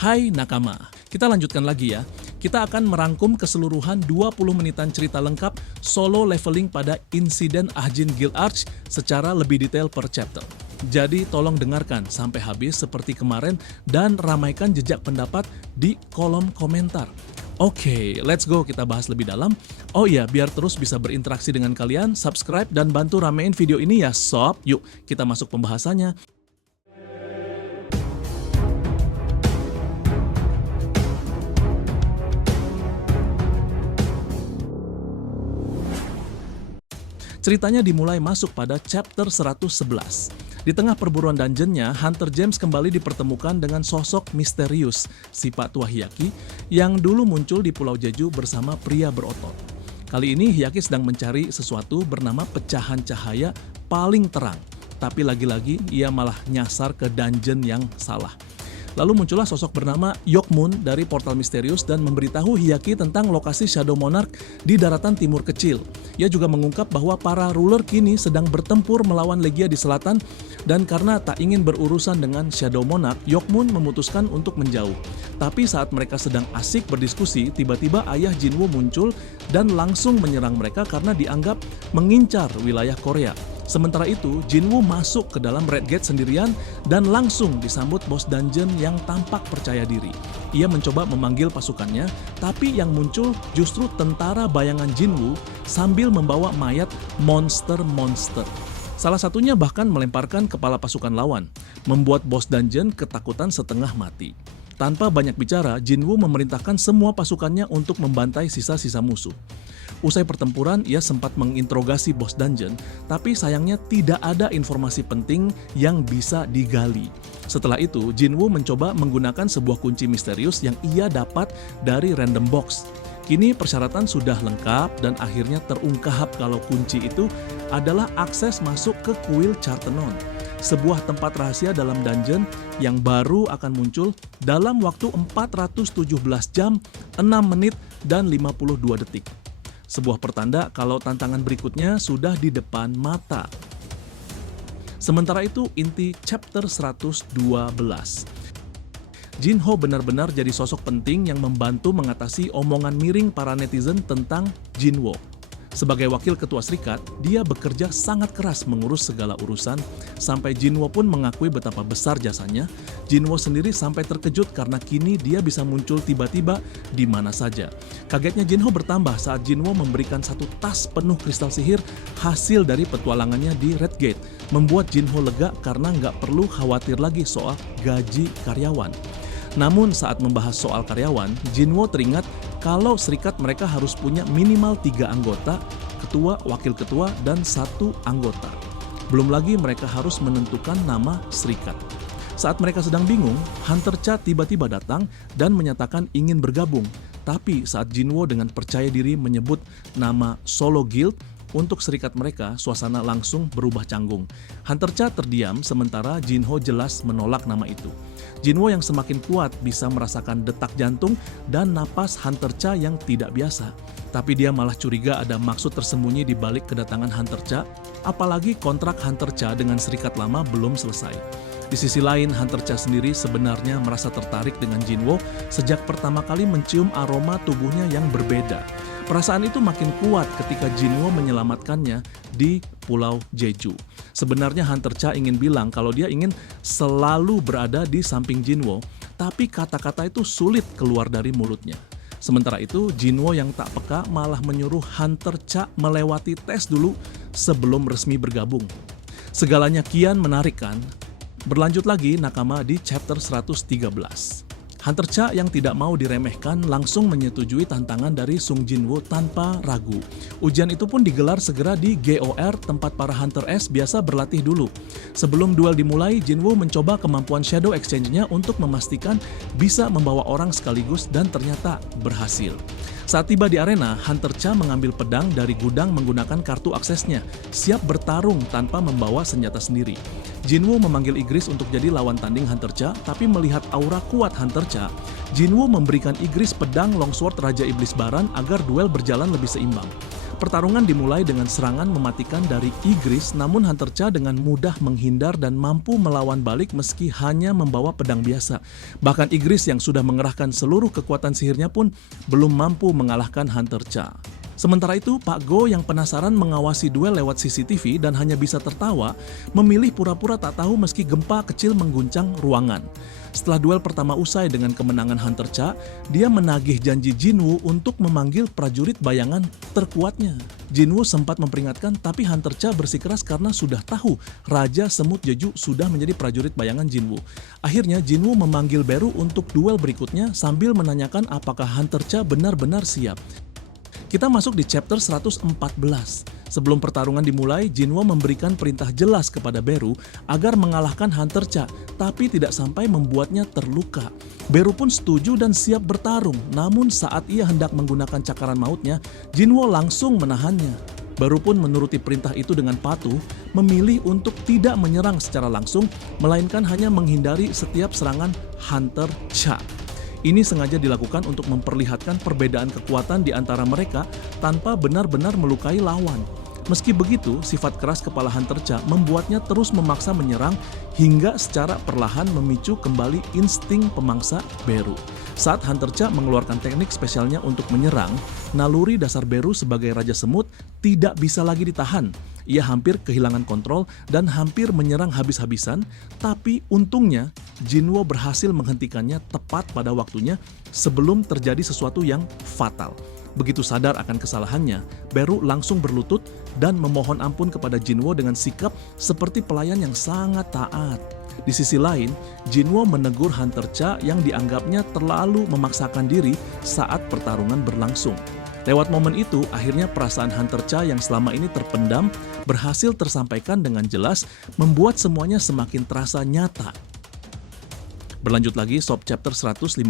Hai Nakama, kita lanjutkan lagi ya. Kita akan merangkum keseluruhan 20 menitan cerita lengkap solo leveling pada insiden Ahjin Guild Arch secara lebih detail per chapter. Jadi tolong dengarkan sampai habis seperti kemarin dan ramaikan jejak pendapat di kolom komentar. Oke, let's go, kita bahas lebih dalam. Oh iya, biar terus bisa berinteraksi dengan kalian, subscribe dan bantu ramein video ini ya sob. Yuk, kita masuk pembahasannya. Ceritanya dimulai masuk pada chapter 111. Di tengah perburuan dungeonnya, Hunter James kembali dipertemukan dengan sosok misterius, si Pak Tua Hyaki, yang dulu muncul di Pulau Jeju bersama pria berotot. Kali ini Hyaki sedang mencari sesuatu bernama pecahan cahaya paling terang, tapi lagi-lagi ia malah nyasar ke dungeon yang salah. Lalu muncullah sosok bernama Yokmun dari portal misterius dan memberitahu Hyaki tentang lokasi Shadow Monarch di daratan timur kecil. Ia juga mengungkap bahwa para ruler kini sedang bertempur melawan Legia di selatan dan karena tak ingin berurusan dengan Shadow Monarch, Yokmun memutuskan untuk menjauh. Tapi saat mereka sedang asik berdiskusi, tiba-tiba ayah Jinwoo muncul dan langsung menyerang mereka karena dianggap mengincar wilayah Korea. Sementara itu, Jinwoo masuk ke dalam Red Gate sendirian dan langsung disambut bos dungeon yang tampak percaya diri. Ia mencoba memanggil pasukannya, tapi yang muncul justru tentara bayangan Jinwoo sambil membawa mayat monster-monster. Salah satunya bahkan melemparkan kepala pasukan lawan, membuat bos dungeon ketakutan setengah mati. Tanpa banyak bicara, Jinwoo memerintahkan semua pasukannya untuk membantai sisa-sisa musuh. Usai pertempuran, ia sempat menginterogasi bos dungeon, tapi sayangnya tidak ada informasi penting yang bisa digali. Setelah itu, Jinwoo mencoba menggunakan sebuah kunci misterius yang ia dapat dari random box. Kini persyaratan sudah lengkap dan akhirnya terungkap kalau kunci itu adalah akses masuk ke kuil Chartenon, sebuah tempat rahasia dalam dungeon yang baru akan muncul dalam waktu 417 jam, 6 menit, dan 52 detik. Sebuah pertanda kalau tantangan berikutnya sudah di depan mata. Sementara itu, inti chapter 112. Jinho benar-benar jadi sosok penting yang membantu mengatasi omongan miring para netizen tentang Jinwoo. Sebagai wakil ketua serikat, dia bekerja sangat keras mengurus segala urusan, sampai Jinwoo pun mengakui betapa besar jasanya. Jinwoo sendiri sampai terkejut karena kini dia bisa muncul tiba-tiba di mana saja. Kagetnya Jinho bertambah saat Jinwoo memberikan satu tas penuh kristal sihir hasil dari petualangannya di Red Gate, membuat Jinho lega karena nggak perlu khawatir lagi soal gaji karyawan. Namun saat membahas soal karyawan, Jinwoo teringat kalau serikat mereka harus punya minimal 3 anggota, ketua, wakil ketua, dan 1 anggota. Belum lagi mereka harus menentukan nama serikat. Saat mereka sedang bingung, Hunter Cha tiba-tiba datang dan menyatakan ingin bergabung. Tapi saat Jinwoo dengan percaya diri menyebut nama Solo Guild untuk serikat mereka, suasana langsung berubah canggung. Hunter Cha terdiam sementara Jinho jelas menolak nama itu. Jinwoo yang semakin kuat bisa merasakan detak jantung dan napas Hunter Cha yang tidak biasa. Tapi dia malah curiga ada maksud tersembunyi di balik kedatangan Hunter Cha, apalagi kontrak Hunter Cha dengan serikat lama belum selesai. Di sisi lain, Hunter Cha sendiri sebenarnya merasa tertarik dengan Jinwoo sejak pertama kali mencium aroma tubuhnya yang berbeda. Perasaan itu makin kuat ketika Jinwoo menyelamatkannya di Pulau Jeju. Sebenarnya Hunter Cha ingin bilang kalau dia ingin selalu berada di samping Jinwoo, tapi kata-kata itu sulit keluar dari mulutnya. Sementara itu, Jinwoo yang tak peka malah menyuruh Hunter Cha melewati tes dulu sebelum resmi bergabung. Segalanya kian menarik kan? Berlanjut lagi Nakama di chapter 113. Hunter Cha yang tidak mau diremehkan langsung menyetujui tantangan dari Sung Jinwoo tanpa ragu. Ujian itu pun digelar segera di GOR, tempat para Hunter S biasa berlatih dulu. Sebelum duel dimulai, Jinwoo mencoba kemampuan Shadow Exchange-nya untuk memastikan bisa membawa orang sekaligus dan ternyata berhasil. Saat tiba di arena, Hunter Cha mengambil pedang dari gudang menggunakan kartu aksesnya, siap bertarung tanpa membawa senjata sendiri. Jinwoo memanggil Igris untuk jadi lawan tanding Hunter Cha, tapi melihat aura kuat Hunter Cha, Jinwoo memberikan Igris pedang longsword Raja Iblis Baran agar duel berjalan lebih seimbang. Pertarungan dimulai dengan serangan mematikan dari Ygritte, namun Hunter Cha dengan mudah menghindar dan mampu melawan balik meski hanya membawa pedang biasa. Bahkan Ygritte yang sudah mengerahkan seluruh kekuatan sihirnya pun belum mampu mengalahkan Hunter Cha. Sementara itu, Pak Go yang penasaran mengawasi duel lewat CCTV dan hanya bisa tertawa, memilih pura-pura tak tahu meski gempa kecil mengguncang ruangan. Setelah duel pertama usai dengan kemenangan Hunter Cha, dia menagih janji Jinwoo untuk memanggil prajurit bayangan terkuatnya. Jinwoo sempat memperingatkan, tapi Hunter Cha bersikeras karena sudah tahu Raja Semut Jeju sudah menjadi prajurit bayangan Jinwoo. Akhirnya Jinwoo memanggil Beru untuk duel berikutnya sambil menanyakan apakah Hunter Cha benar-benar siap. Kita masuk di chapter 114. Sebelum pertarungan dimulai, Jinwoo memberikan perintah jelas kepada Beru agar mengalahkan Hunter Cha, tapi tidak sampai membuatnya terluka. Beru pun setuju dan siap bertarung, namun saat ia hendak menggunakan cakaran mautnya, Jinwoo langsung menahannya. Beru pun menuruti perintah itu dengan patuh, memilih untuk tidak menyerang secara langsung, melainkan hanya menghindari setiap serangan Hunter Cha. Ini sengaja dilakukan untuk memperlihatkan perbedaan kekuatan di antara mereka tanpa benar-benar melukai lawan. Meski begitu, sifat keras kepala Hunter Cha membuatnya terus memaksa menyerang hingga secara perlahan memicu kembali insting pemangsa Beru. Saat Hunter Cha mengeluarkan teknik spesialnya untuk menyerang, naluri dasar Beru sebagai Raja Semut tidak bisa lagi ditahan. Ia hampir kehilangan kontrol dan hampir menyerang habis-habisan, tapi untungnya Jinwoo berhasil menghentikannya tepat pada waktunya sebelum terjadi sesuatu yang fatal. Begitu sadar akan kesalahannya, Beru langsung berlutut dan memohon ampun kepada Jinwoo dengan sikap seperti pelayan yang sangat taat. Di sisi lain, Jinwoo menegur Hunter Cha yang dianggapnya terlalu memaksakan diri saat pertarungan berlangsung. Lewat momen itu, akhirnya perasaan Hunter Cha yang selama ini terpendam berhasil tersampaikan dengan jelas, membuat semuanya semakin terasa nyata. Berlanjut lagi sob chapter 115.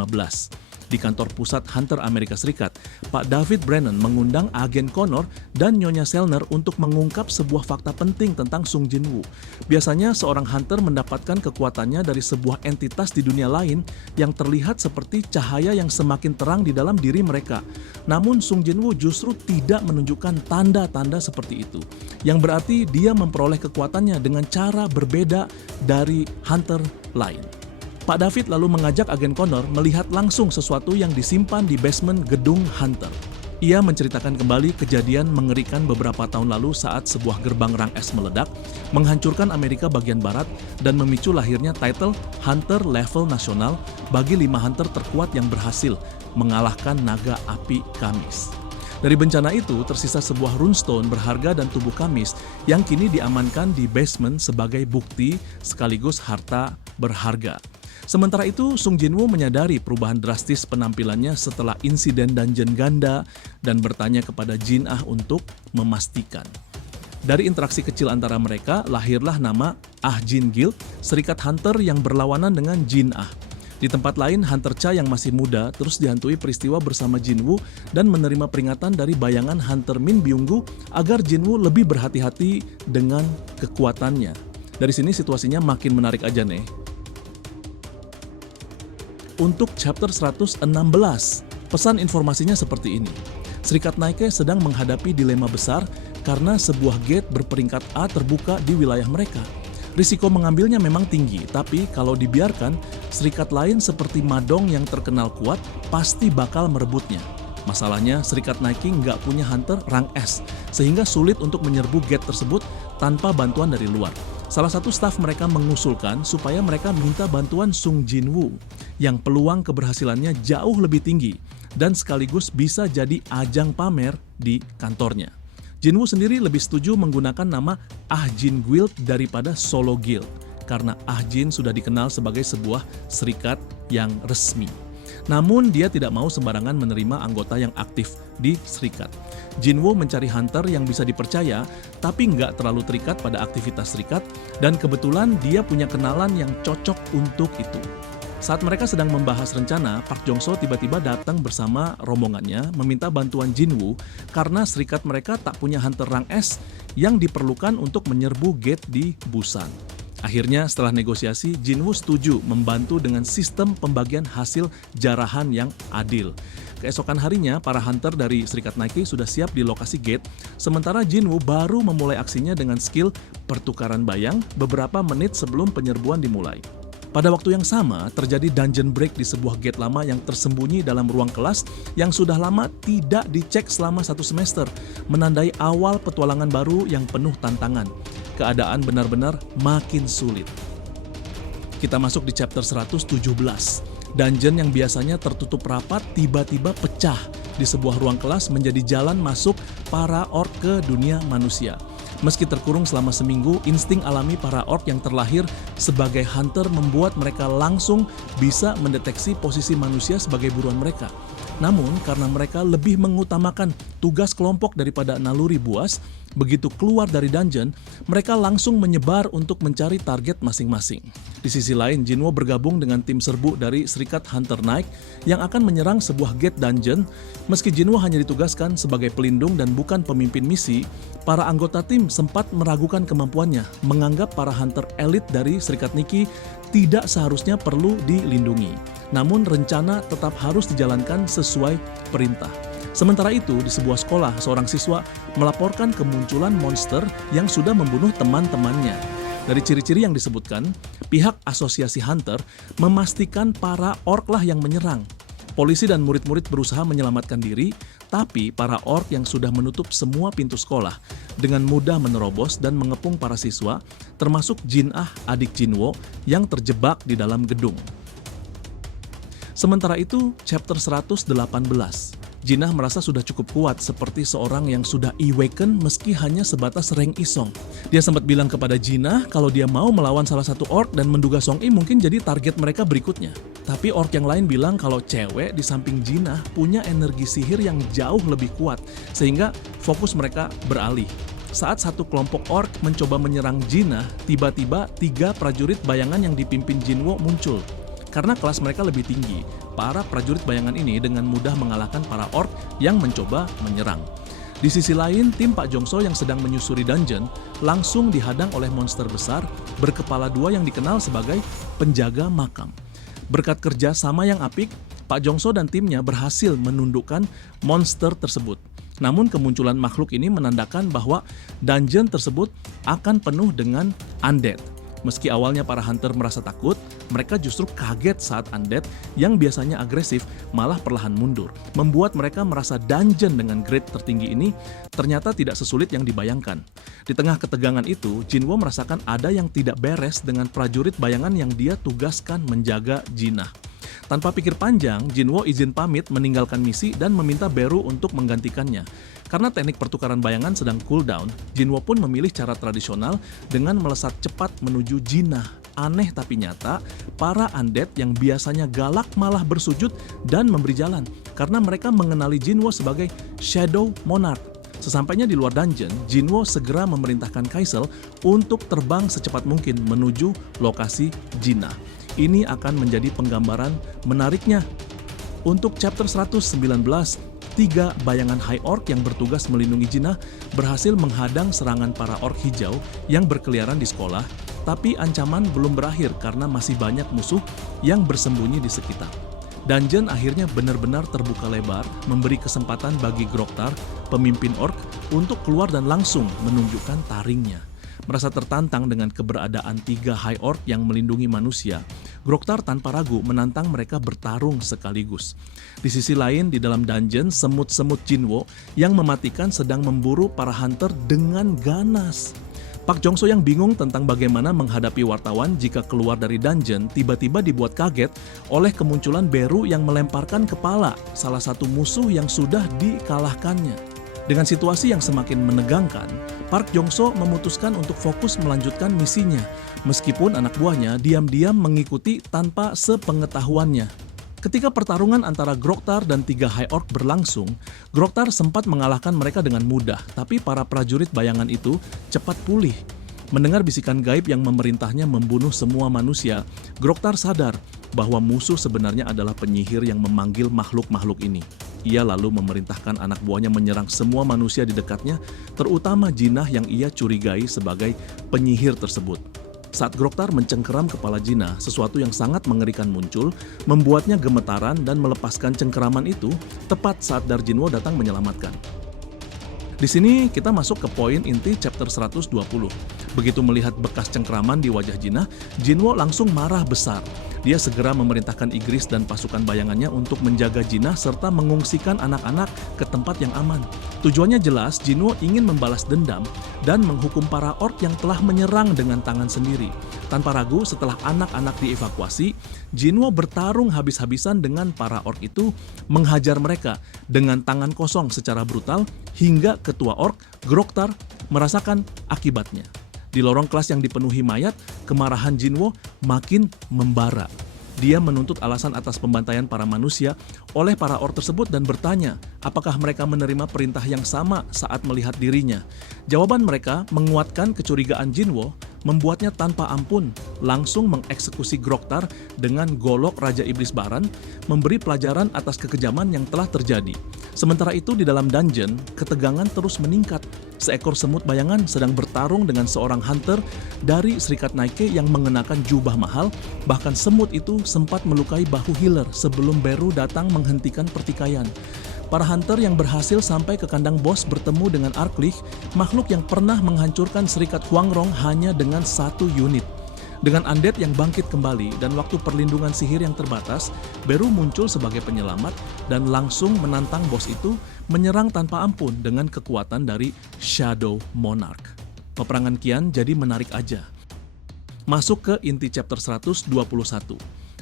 Di kantor pusat Hunter Amerika Serikat, Pak David Brennan mengundang agen Connor dan Nyonya Selner untuk mengungkap sebuah fakta penting tentang Sung Jinwoo. Biasanya seorang hunter mendapatkan kekuatannya dari sebuah entitas di dunia lain yang terlihat seperti cahaya yang semakin terang di dalam diri mereka. Namun Sung Jinwoo justru tidak menunjukkan tanda-tanda seperti itu, yang berarti dia memperoleh kekuatannya dengan cara berbeda dari hunter lain. Pak David lalu mengajak agen Connor melihat langsung sesuatu yang disimpan di basement gedung Hunter. Ia menceritakan kembali kejadian mengerikan beberapa tahun lalu saat sebuah gerbang rang es meledak, menghancurkan Amerika bagian barat, dan memicu lahirnya title Hunter Level Nasional bagi 5 hunter terkuat yang berhasil mengalahkan naga api Kamis. Dari bencana itu, tersisa sebuah runestone berharga dan tubuh Kamis yang kini diamankan di basement sebagai bukti sekaligus harta berharga. Sementara itu, Sung Jinwoo menyadari perubahan drastis penampilannya setelah insiden Dungeon Ganda dan bertanya kepada Jin Ah untuk memastikan. Dari interaksi kecil antara mereka, lahirlah nama Ah Jin Guild, serikat hunter yang berlawanan dengan Jin Ah. Di tempat lain, Hunter Cha yang masih muda terus dihantui peristiwa bersama Jinwoo dan menerima peringatan dari bayangan Hunter Min Byung-gu agar Jinwoo lebih berhati-hati dengan kekuatannya. Dari sini situasinya makin menarik aja nih. Untuk chapter 116, pesan informasinya seperti ini. Serikat Nike sedang menghadapi dilema besar karena sebuah gate berperingkat A terbuka di wilayah mereka. Risiko mengambilnya memang tinggi, tapi kalau dibiarkan, serikat lain seperti Madong yang terkenal kuat pasti bakal merebutnya. Masalahnya, serikat Nike nggak punya hunter rank S, sehingga sulit untuk menyerbu gate tersebut tanpa bantuan dari luar. Salah satu staf mereka mengusulkan supaya mereka minta bantuan Sung Jinwoo, yang peluang keberhasilannya jauh lebih tinggi dan sekaligus bisa jadi ajang pamer di kantornya. Jinwoo sendiri lebih setuju menggunakan nama Ah Jin Guild daripada Solo Guild, karena Ah Jin sudah dikenal sebagai sebuah serikat yang resmi. Namun dia tidak mau sembarangan menerima anggota yang aktif di serikat. Jinwoo mencari hunter yang bisa dipercaya, tapi nggak terlalu terikat pada aktivitas serikat, dan kebetulan dia punya kenalan yang cocok untuk itu. Saat mereka sedang membahas rencana, Park Jong-seo tiba-tiba datang bersama rombongannya meminta bantuan Jinwoo karena serikat mereka tak punya hunter rank S yang diperlukan untuk menyerbu gate di Busan. Akhirnya setelah negosiasi, Jinwoo setuju membantu dengan sistem pembagian hasil jarahan yang adil. Keesokan harinya, para hunter dari Serikat Nike sudah siap di lokasi gate, sementara Jinwoo baru memulai aksinya dengan skill pertukaran bayang beberapa menit sebelum penyerbuan dimulai. Pada waktu yang sama, terjadi dungeon break di sebuah gate lama yang tersembunyi dalam ruang kelas yang sudah lama tidak dicek selama 1 semester, menandai awal petualangan baru yang penuh tantangan. Keadaan benar-benar makin sulit. Kita masuk di chapter 117. Dungeon yang biasanya tertutup rapat tiba-tiba pecah di sebuah ruang kelas menjadi jalan masuk para orc ke dunia manusia. Meski terkurung selama seminggu, insting alami para orc yang terlahir sebagai hunter membuat mereka langsung bisa mendeteksi posisi manusia sebagai buruan mereka. Namun, karena mereka lebih mengutamakan tugas kelompok daripada naluri buas, begitu keluar dari dungeon, mereka langsung menyebar untuk mencari target masing-masing. Di sisi lain, Jinwoo bergabung dengan tim serbu dari Serikat Hunter Nike yang akan menyerang sebuah gate dungeon. Meski Jinwoo hanya ditugaskan sebagai pelindung dan bukan pemimpin misi, para anggota tim sempat meragukan kemampuannya, menganggap para hunter elit dari Serikat Nike tidak seharusnya perlu dilindungi. Namun rencana tetap harus dijalankan sesuai perintah. Sementara itu, di sebuah sekolah, seorang siswa melaporkan kemunculan monster yang sudah membunuh teman-temannya. Dari ciri-ciri yang disebutkan, pihak asosiasi hunter memastikan para orc lah yang menyerang. Polisi dan murid-murid berusaha menyelamatkan diri, tapi para orc yang sudah menutup semua pintu sekolah dengan mudah menerobos dan mengepung para siswa, termasuk Jin-ah, adik Jinwoo, yang terjebak di dalam gedung. Sementara itu, chapter 118. Jin-ah merasa sudah cukup kuat seperti seorang yang sudah awaken meski hanya sebatas rank isong. Dia sempat bilang kepada Jin-ah kalau dia mau melawan salah satu orc dan menduga Song-i mungkin jadi target mereka berikutnya. Tapi orc yang lain bilang kalau cewek di samping Jin-ah punya energi sihir yang jauh lebih kuat, sehingga fokus mereka beralih. Saat satu kelompok orc mencoba menyerang Jin-ah, tiba-tiba 3 prajurit bayangan yang dipimpin Jinwoo muncul. Karena kelas mereka lebih tinggi, para prajurit bayangan ini dengan mudah mengalahkan para orc yang mencoba menyerang. Di sisi lain, tim Pak Jongso yang sedang menyusuri dungeon langsung dihadang oleh monster besar berkepala 2 yang dikenal sebagai penjaga makam. Berkat kerja sama yang apik, Pak Jongso dan timnya berhasil menundukkan monster tersebut. Namun kemunculan makhluk ini menandakan bahwa dungeon tersebut akan penuh dengan undead. Meski awalnya para hunter merasa takut, mereka justru kaget saat undead yang biasanya agresif malah perlahan mundur, membuat mereka merasa dungeon dengan grade tertinggi ini ternyata tidak sesulit yang dibayangkan. Di tengah ketegangan itu, Jinwoo merasakan ada yang tidak beres dengan prajurit bayangan yang dia tugaskan menjaga Jin-ah. Tanpa pikir panjang, Jinwoo izin pamit meninggalkan misi dan meminta Beru untuk menggantikannya. Karena teknik pertukaran bayangan sedang cooldown, Jinwoo pun memilih cara tradisional dengan melesat cepat menuju Jin-ah. Aneh tapi nyata, para undead yang biasanya galak malah bersujud dan memberi jalan karena mereka mengenali Jinwoo sebagai Shadow Monarch. Sesampainya di luar dungeon, Jinwoo segera memerintahkan Kaisel untuk terbang secepat mungkin menuju lokasi Jin-ah. Ini akan menjadi penggambaran menariknya. Untuk chapter 119, 3 bayangan High Orc yang bertugas melindungi Jin-ah berhasil menghadang serangan para orc hijau yang berkeliaran di sekolah, tapi ancaman belum berakhir karena masih banyak musuh yang bersembunyi di sekitar. Dungeon akhirnya benar-benar terbuka lebar, memberi kesempatan bagi Groktar, pemimpin orc, untuk keluar dan langsung menunjukkan taringnya. Merasa tertantang dengan keberadaan 3 High Orc yang melindungi manusia, Groktar tanpa ragu menantang mereka bertarung sekaligus. Di sisi lain, di dalam dungeon, semut-semut Jinwoo yang mematikan sedang memburu para hunter dengan ganas. Pak Jongso yang bingung tentang bagaimana menghadapi wartawan jika keluar dari dungeon tiba-tiba dibuat kaget oleh kemunculan Beru yang melemparkan kepala salah satu musuh yang sudah dikalahkannya. Dengan situasi yang semakin menegangkan, Park Jong-so memutuskan untuk fokus melanjutkan misinya, meskipun anak buahnya diam-diam mengikuti tanpa sepengetahuannya. Ketika pertarungan antara Groktar dan 3 High Orc berlangsung, Groktar sempat mengalahkan mereka dengan mudah, tapi para prajurit bayangan itu cepat pulih. Mendengar bisikan gaib yang memerintahnya membunuh semua manusia, Groktar sadar bahwa musuh sebenarnya adalah penyihir yang memanggil makhluk-makhluk ini. Ia lalu memerintahkan anak buahnya menyerang semua manusia di dekatnya, terutama Jin-ah yang ia curigai sebagai penyihir tersebut. Saat Groktar mencengkeram kepala Jinna, sesuatu yang sangat mengerikan muncul, membuatnya gemetaran dan melepaskan cengkeraman itu tepat saat Dar Jinwo datang menyelamatkan. Di sini kita masuk ke poin inti chapter 120. Begitu melihat bekas cengkeraman di wajah Jinna, Jinwo langsung marah besar. Dia segera memerintahkan Ygritte dan pasukan bayangannya untuk menjaga Jinna serta mengungsikan anak-anak ke tempat yang aman. Tujuannya jelas, Jinwo ingin membalas dendam dan menghukum para orc yang telah menyerang dengan tangan sendiri. Tanpa ragu, setelah anak-anak dievakuasi, Jinwo bertarung habis-habisan dengan para orc itu, menghajar mereka dengan tangan kosong secara brutal hingga ketua orc, Groktar, merasakan akibatnya. Di lorong kelas yang dipenuhi mayat, kemarahan Jinwo makin membara. Dia menuntut alasan atas pembantaian para manusia oleh para orc tersebut dan bertanya apakah mereka menerima perintah yang sama saat melihat dirinya. Jawaban mereka menguatkan kecurigaan Jinwo, membuatnya tanpa ampun langsung mengeksekusi Groktar dengan golok Raja Iblis Baran, memberi pelajaran atas kekejaman yang telah terjadi. Sementara itu di dalam dungeon, ketegangan terus meningkat. Seekor semut bayangan sedang bertarung dengan seorang hunter dari Serikat Nike yang mengenakan jubah mahal, bahkan semut itu sempat melukai bahu healer sebelum Beru datang menghentikan pertikaian. Para hunter yang berhasil sampai ke kandang bos bertemu dengan Arklich, makhluk yang pernah menghancurkan Serikat Huangrong hanya dengan satu unit. Dengan undead yang bangkit kembali dan waktu perlindungan sihir yang terbatas, Beru muncul sebagai penyelamat dan langsung menantang bos itu menyerang tanpa ampun dengan kekuatan dari Shadow Monarch. Peperangan kian jadi menarik aja. Masuk ke inti chapter 121.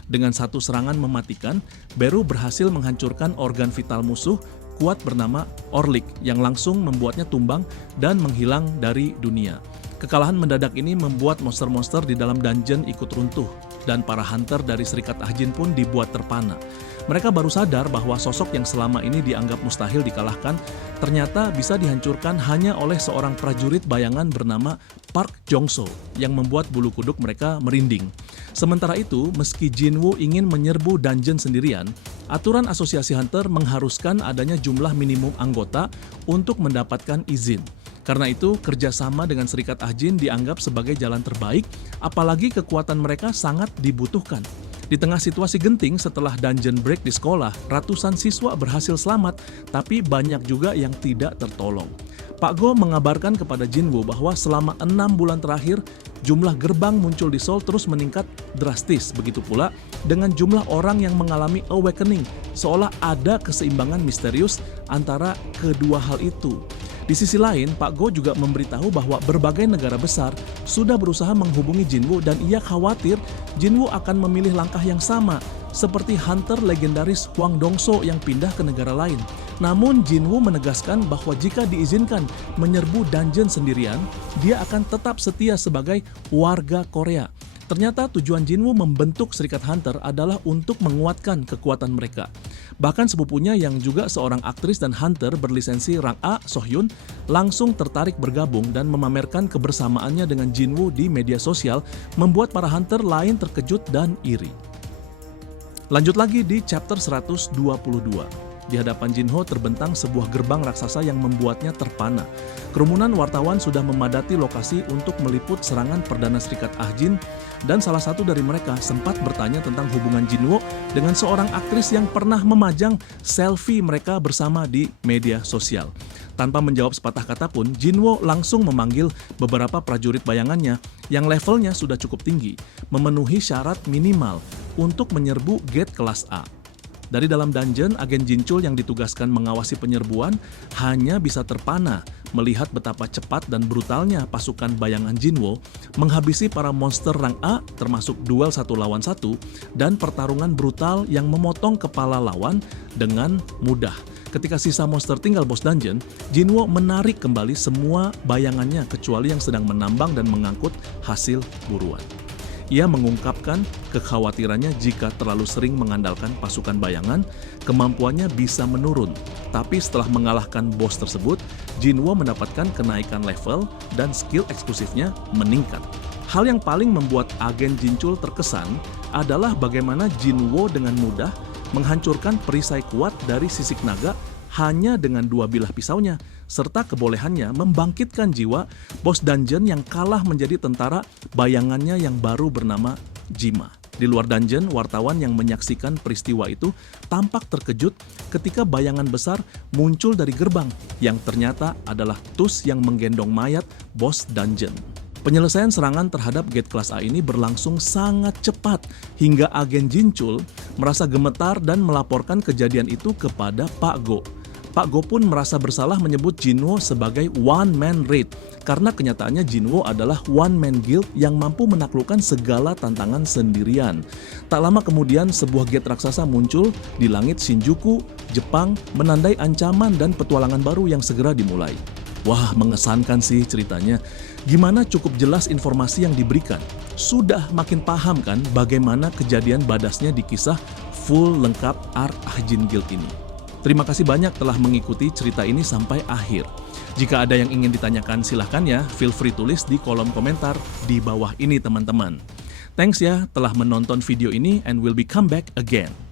Dengan satu serangan mematikan, Beru berhasil menghancurkan organ vital musuh kuat bernama Orlik yang langsung membuatnya tumbang dan menghilang dari dunia. Kekalahan mendadak ini membuat monster-monster di dalam dungeon ikut runtuh, dan para hunter dari Serikat Ahjin pun dibuat terpana. Mereka baru sadar bahwa sosok yang selama ini dianggap mustahil dikalahkan, ternyata bisa dihancurkan hanya oleh seorang prajurit bayangan bernama Park Jongso, yang membuat bulu kuduk mereka merinding. Sementara itu, meski Jinwo ingin menyerbu dungeon sendirian, aturan asosiasi hunter mengharuskan adanya jumlah minimum anggota untuk mendapatkan izin. Karena itu, kerjasama dengan Serikat Ahjin dianggap sebagai jalan terbaik, apalagi kekuatan mereka sangat dibutuhkan. Di tengah situasi genting setelah dungeon break di sekolah, ratusan siswa berhasil selamat, tapi banyak juga yang tidak tertolong. Pak Go mengabarkan kepada Jinwo bahwa selama 6 bulan terakhir, jumlah gerbang muncul di Seoul terus meningkat drastis. Begitu pula dengan jumlah orang yang mengalami awakening, seolah ada keseimbangan misterius antara kedua hal itu. Di sisi lain, Pak Go juga memberitahu bahwa berbagai negara besar sudah berusaha menghubungi Jinwo dan ia khawatir Jinwo akan memilih langkah yang sama seperti hunter legendaris Huang Dongso yang pindah ke negara lain. Namun Jinwo menegaskan bahwa jika diizinkan menyerbu dungeon sendirian, dia akan tetap setia sebagai warga Korea. Ternyata tujuan Jinwo membentuk Serikat Hunter adalah untuk menguatkan kekuatan mereka. Bahkan sepupunya yang juga seorang aktris dan hunter berlisensi rang A, Sohyun, langsung tertarik bergabung dan memamerkan kebersamaannya dengan Jinwo di media sosial, membuat para hunter lain terkejut dan iri. Lanjut lagi di chapter 122. Di hadapan Jinho terbentang sebuah gerbang raksasa yang membuatnya terpana. Kerumunan wartawan sudah memadati lokasi untuk meliput serangan Perdana Serikat Ahjin, dan salah satu dari mereka sempat bertanya tentang hubungan Jinwo dengan seorang aktris yang pernah memajang selfie mereka bersama di media sosial. Tanpa menjawab sepatah kata pun, Jinwo langsung memanggil beberapa prajurit bayangannya yang levelnya sudah cukup tinggi, memenuhi syarat minimal untuk menyerbu gate kelas A. Dari dalam dungeon, agen Jincul yang ditugaskan mengawasi penyerbuan hanya bisa terpana melihat betapa cepat dan brutalnya pasukan bayangan Jinwo menghabisi para monster rang A, termasuk duel 1 lawan 1 dan pertarungan brutal yang memotong kepala lawan dengan mudah. Ketika sisa monster tinggal bos dungeon, Jinwo menarik kembali semua bayangannya kecuali yang sedang menambang dan mengangkut hasil buruan. Ia mengungkapkan kekhawatirannya jika terlalu sering mengandalkan pasukan bayangan, kemampuannya bisa menurun. Tapi setelah mengalahkan bos tersebut, Jinwo mendapatkan kenaikan level dan skill eksklusifnya meningkat. Hal yang paling membuat agen Jincul terkesan adalah bagaimana Jinwo dengan mudah menghancurkan perisai kuat dari sisik naga hanya dengan 2 bilah pisaunya, serta kebolehannya membangkitkan jiwa bos dungeon yang kalah menjadi tentara bayangannya yang baru bernama Jima. Di luar dungeon, wartawan yang menyaksikan peristiwa itu tampak terkejut ketika bayangan besar muncul dari gerbang yang ternyata adalah Tus yang menggendong mayat bos dungeon. Penyelesaian serangan terhadap gate kelas A ini berlangsung sangat cepat hingga agen Jinchul merasa gemetar dan melaporkan kejadian itu kepada Pak Go. Pak Go pun merasa bersalah menyebut Jinwo sebagai one-man raid karena kenyataannya Jinwo adalah one-man guild yang mampu menaklukkan segala tantangan sendirian. Tak lama kemudian sebuah gate raksasa muncul di langit Shinjuku, Jepang, menandai ancaman dan petualangan baru yang segera dimulai. Wah, mengesankan sih ceritanya. Gimana cukup jelas informasi yang diberikan. Sudah makin paham kan bagaimana kejadian badasnya di kisah full lengkap Arc Ajin Guild ini. Terima kasih banyak telah mengikuti cerita ini sampai akhir. Jika ada yang ingin ditanyakan silahkan ya, feel free tulis di kolom komentar di bawah ini teman-teman. Thanks ya telah menonton video ini and will be come back again.